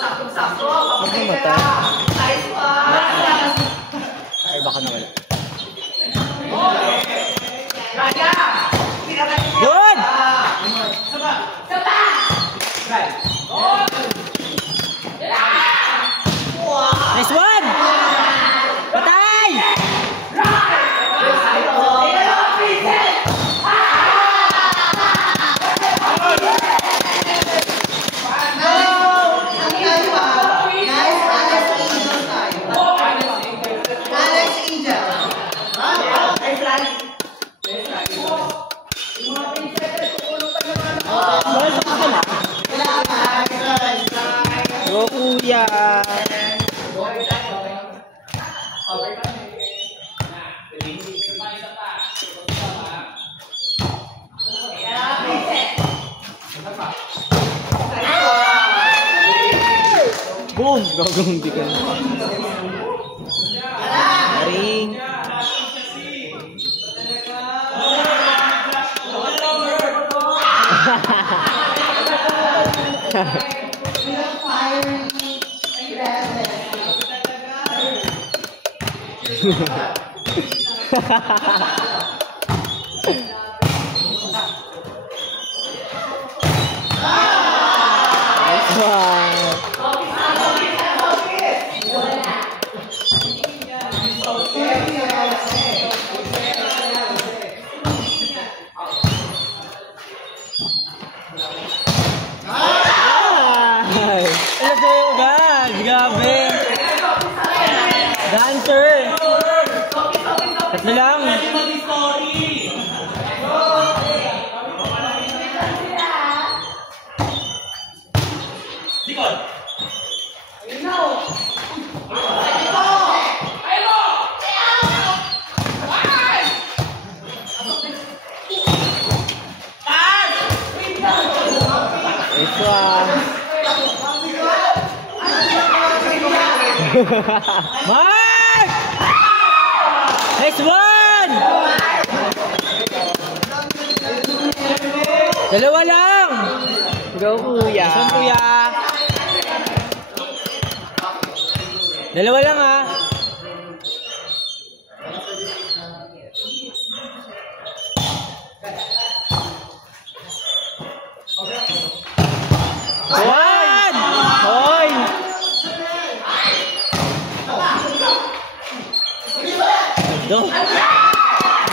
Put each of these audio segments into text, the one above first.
Huwag mo mata. Ay, baka nawala. Good! Nice one! Patay! Go, kuya! Boom! Gagawin di ka na. Ring! Grabe! Dancer! Tatlo lang! Likod! Mark! Nice one! Dalawa lang! Go, kuya! Nice one, kuya! Dalawa lang, ha? One! Hoy!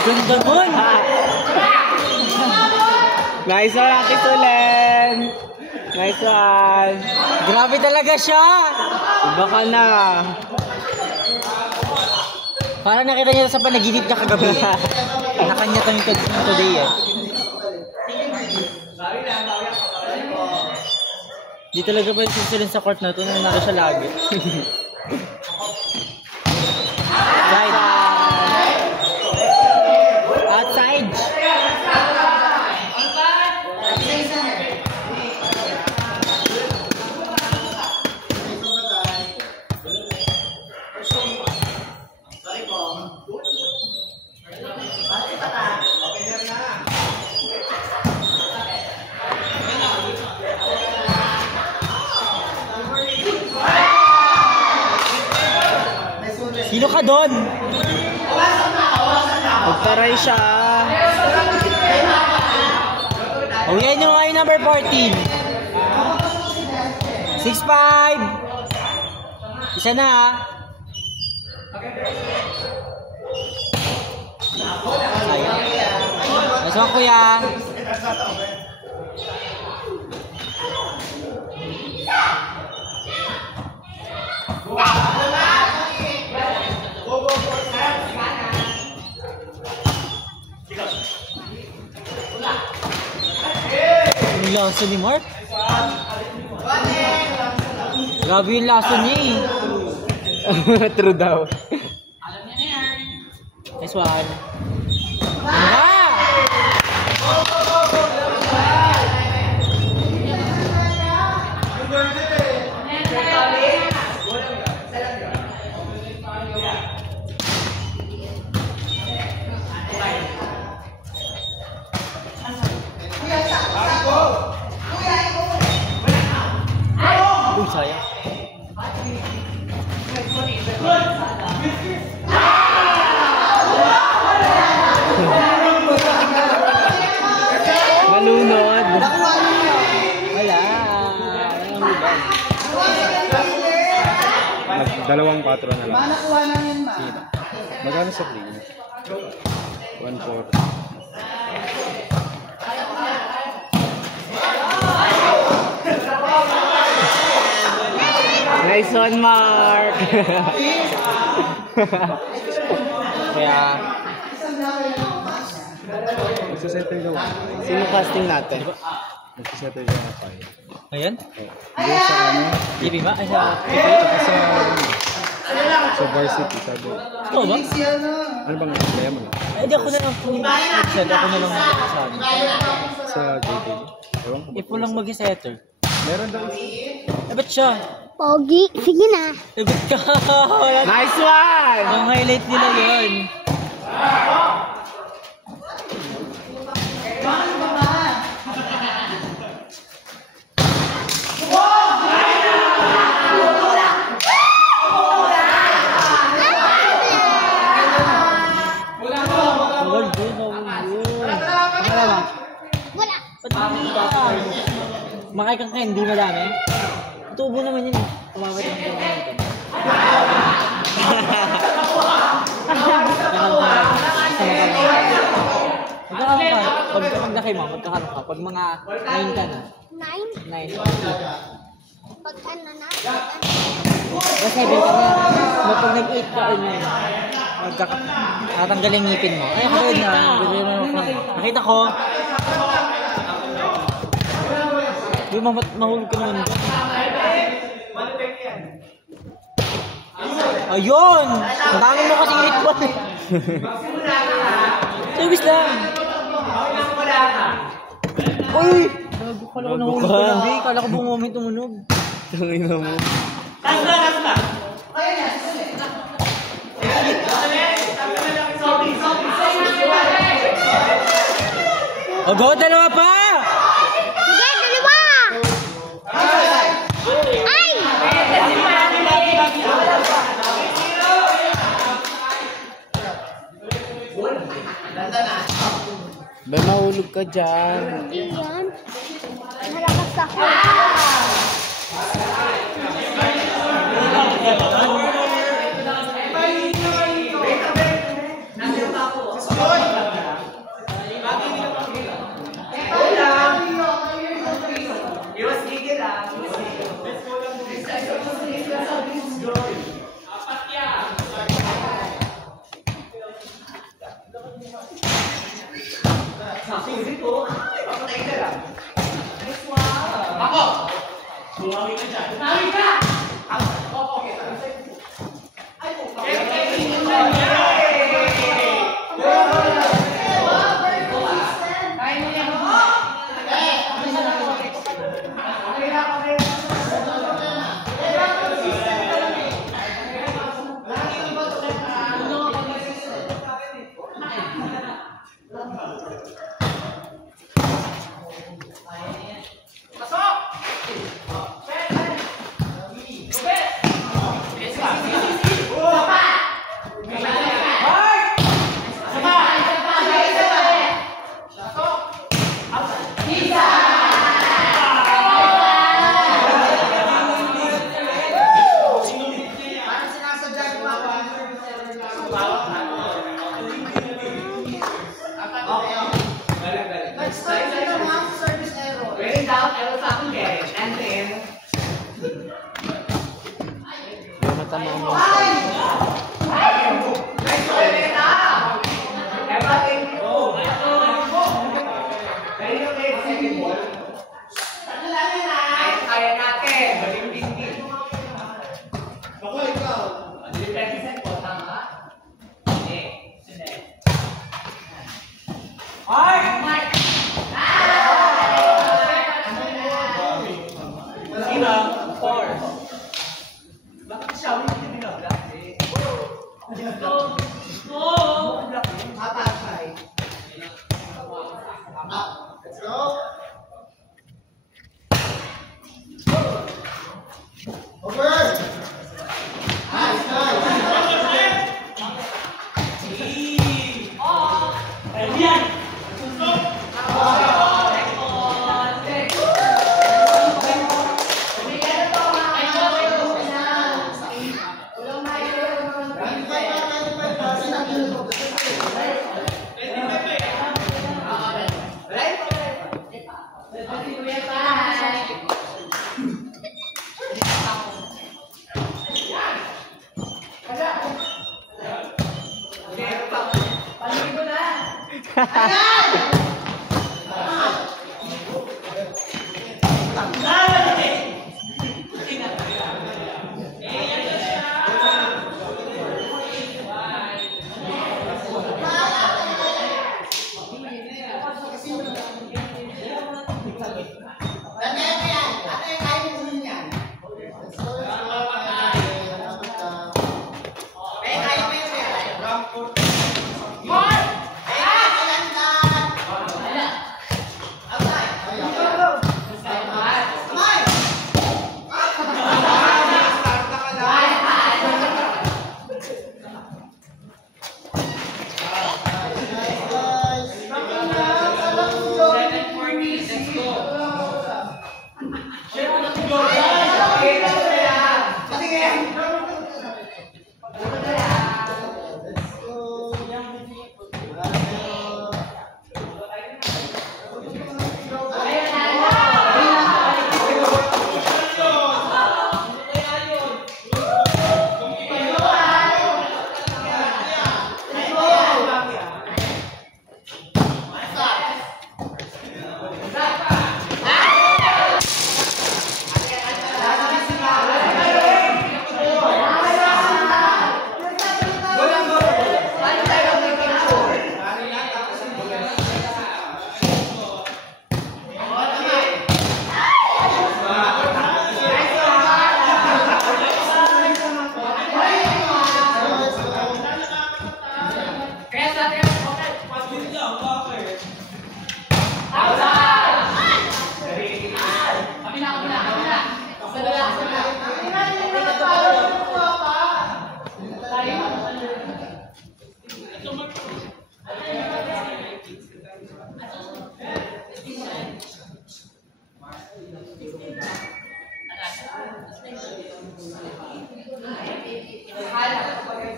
Ganda nun! Nice one, Ate Tulen! Nice one! Grabe talaga siya! Iba ka na! Parang nakita niya sa panaginip niya kagabi eh. Nakanya kami today eh. Di talaga pa yung susulin sa court na ito. Nanalo siya lagi. Side. Outside. Sino ka doon? Magtaray siya. Oh, yan yung ay number 14. 6'5". Isa na ha. Sayang. Nice one, kuya. Yung laso ni Mark? Grabe yung laso niya eh. True daw. Alam niya na yan. Nice one. sayang. Malunod. Wala. Dalawang 4 na lang. Nakuha na yan, ma. Magkano sa play? 1-4. Nice one, Mark. Kaya, Magsasettle ka 1. sino casting natin? Magsasettle ka 5. Ayan? Hindi sa ano? TV ba? Ay, sa TV? Sa varsity, sabi. Ito ba? Ano bang playa mo na? Ay, di ako na lang mag-set. Ako na lang mag-sabi. Sa JT. Ewan ko ba? Ipo lang mag-setter. Meron daw. Eh, ba't siya? Pogi, sige na. Eh, ba't ka? Nice one! Ang highlight nila yun. Awal yun, awal yun. Akala ba? Wala. Ba't hindi ka? Makay kang candy madami? Tubo naman yun eh. Tumawad ang gano'n natin. Magkakaroon ka. Pag laki mo, magkakaroon ka. Pag mga 9 ka na. 9? 9. Pag ano na? Pag 7 ka na. Pag nag-8 ka or 9. Tatanggalin yung ngipin mo. Ay, ako na. Nakita ko. Di ba mahulog ka naman dyan? Ayun! Ang dami mo kasing 8-1 eh. Service lang. Uy! Kala ko nahulog ka lang. Di, kala ko buong moment tumunog. Tangin na mo. O, go! Dalawa pa! Sige, dalawa! Ay! Ba, mahulog ka dyan. Hindi yan. Malakas ako. Tama mo.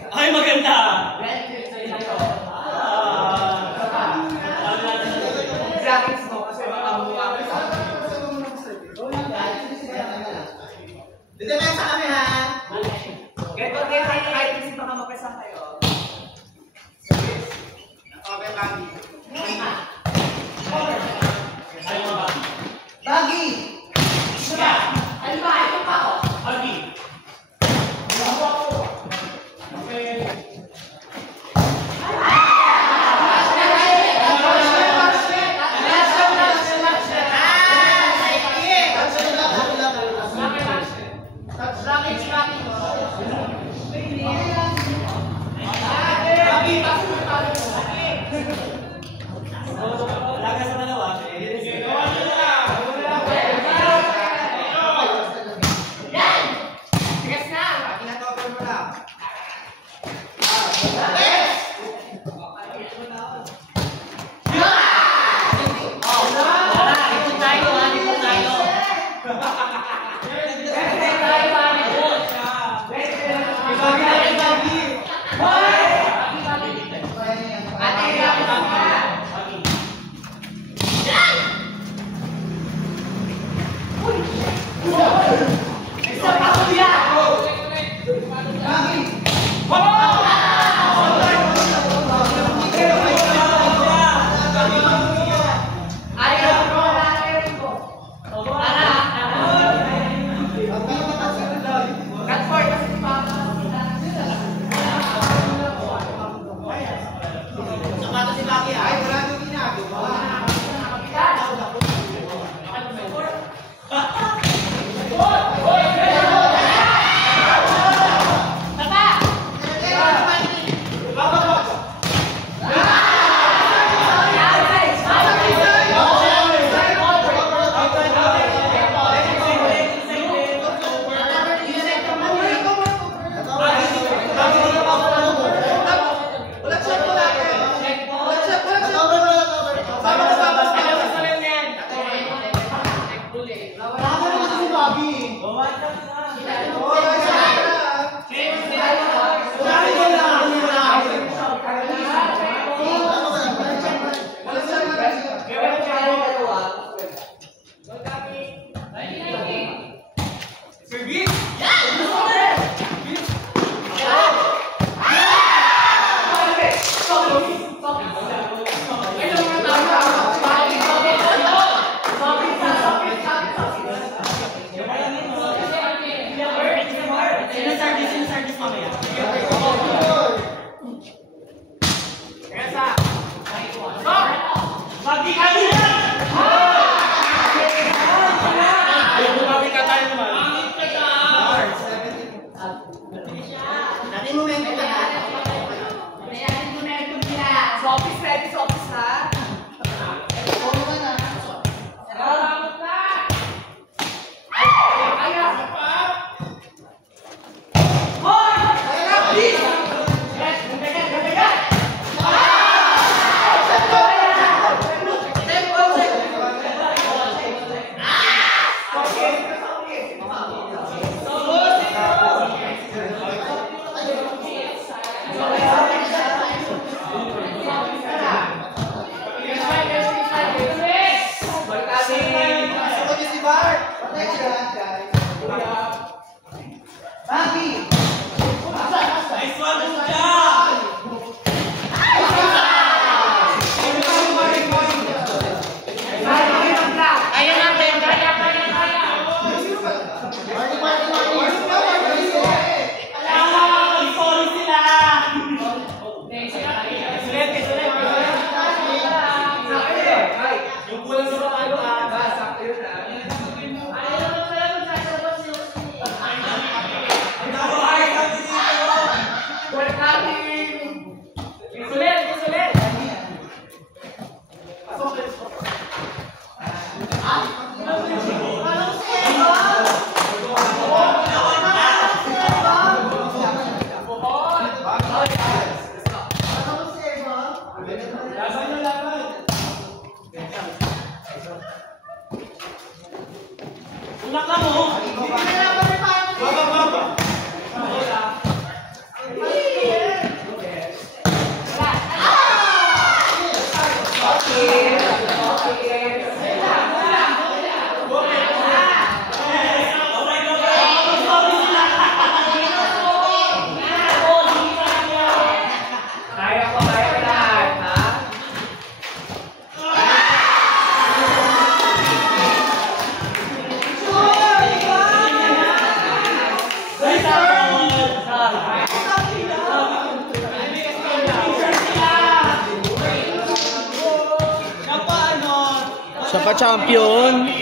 Ay, maganda! Graphics mo kasi makamuha ka sa dito na sa kami ha! Ganito kahit kasi baka mapesang kayo. Okay, Bagi. Bagi! Ano ba? Ito pa ako. Bagi! Siya pa champion.